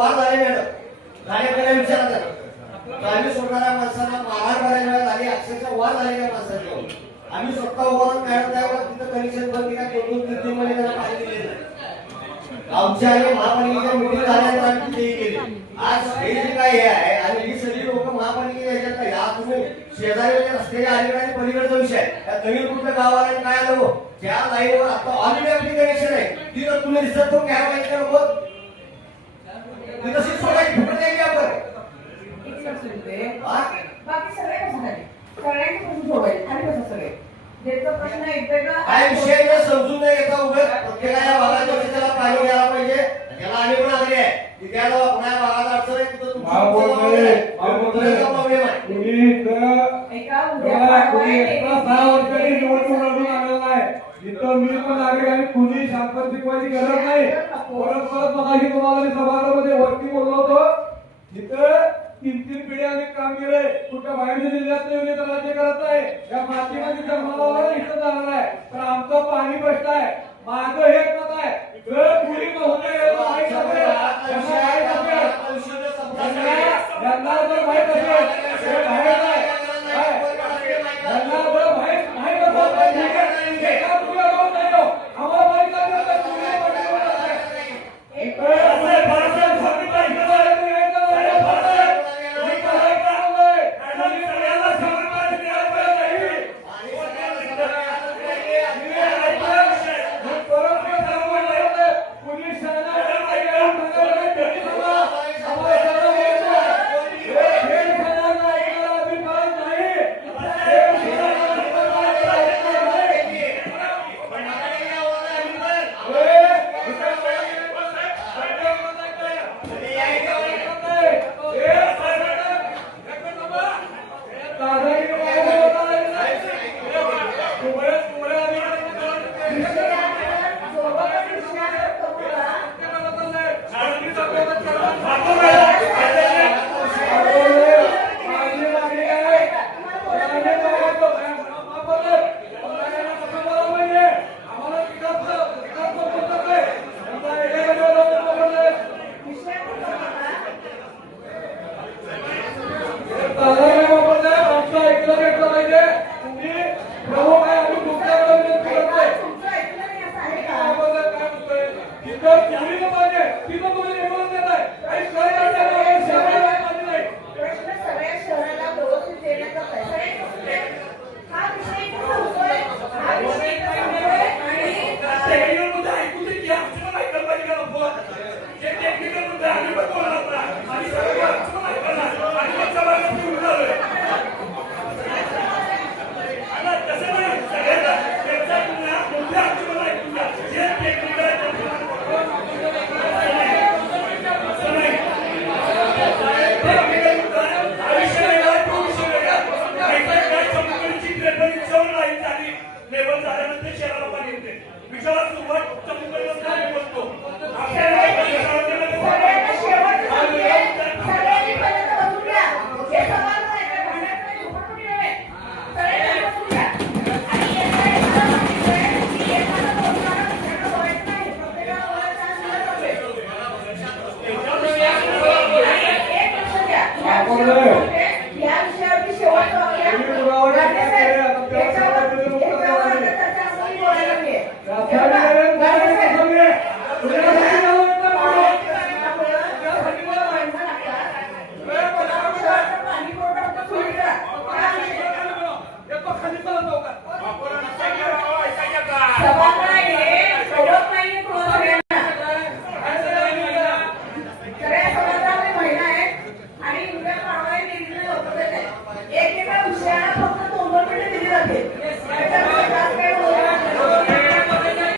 वार झाले मॅडम कार्यक्रम विचारतात गाडी सोडणाऱ्या माणसांना मारहाण करायला झाली अक्षरशः वार झालेल्या माणसांच्यावर आम्ही स्वतः उभारून मॅडम त्यावर तिथं कनेक्शन बंद केला 2-3 महिने त्याला पाणी दिले आमच्या आणि महापालिकेच्या मीटिंग झाल्यानंतर आम्ही ते केले आज हे जे काय आहे आणि ही सगळी लोक महापालिकेच्या ह्याच्यात या तुम्ही शेजारी रस्त्याच्या अलीकडे पलीकडचा विषय आहे त्या नवीन कुठलं गावाला काय आलं त्या लाईनवर आता ऑलरेडी आपली कनेक्शन आहे ती जर तुम्ही रिसर्च करून घ्यायला पाहिजे नको ती तशी सोडायची फुकट द्यायची आपण बाकी सगळे सगळ्यांची कसं सोडायचे आणि कसं सगळे ज्याचा प्रश्न एकदा काय विषय जर समजून नाही घेता उगाच प्रत्येकाच्या भागाच्या त्याला पाणी द्यायला पाहिजे त्याला आम्ही पण आग्रह आहे की त्याला कोणा भागात अडचण आहे तिथं तुमचा प्रॉब्लेम आहे इथं मी पण आले आणि कुणी शांत शिकवायची गरज नाही परत परत मगाशी तुम्हाला मी सभागृहामध्ये वरती बोललो होतो इथं 3 पिढ्या आम्ही काम केलंय कुठं बाहेरच्या जिल्ह्यात नाही तर राज्य करत आहे या मातीमध्ये जन्माला इथं जाणार आहे तर आमचं पाणी प्रश्न आहे माझं हे मत आहे पुढे होते यांना जर माहित असेल बाहेर नाही यांना जर माहित असेल या विषयावरती शेवटचं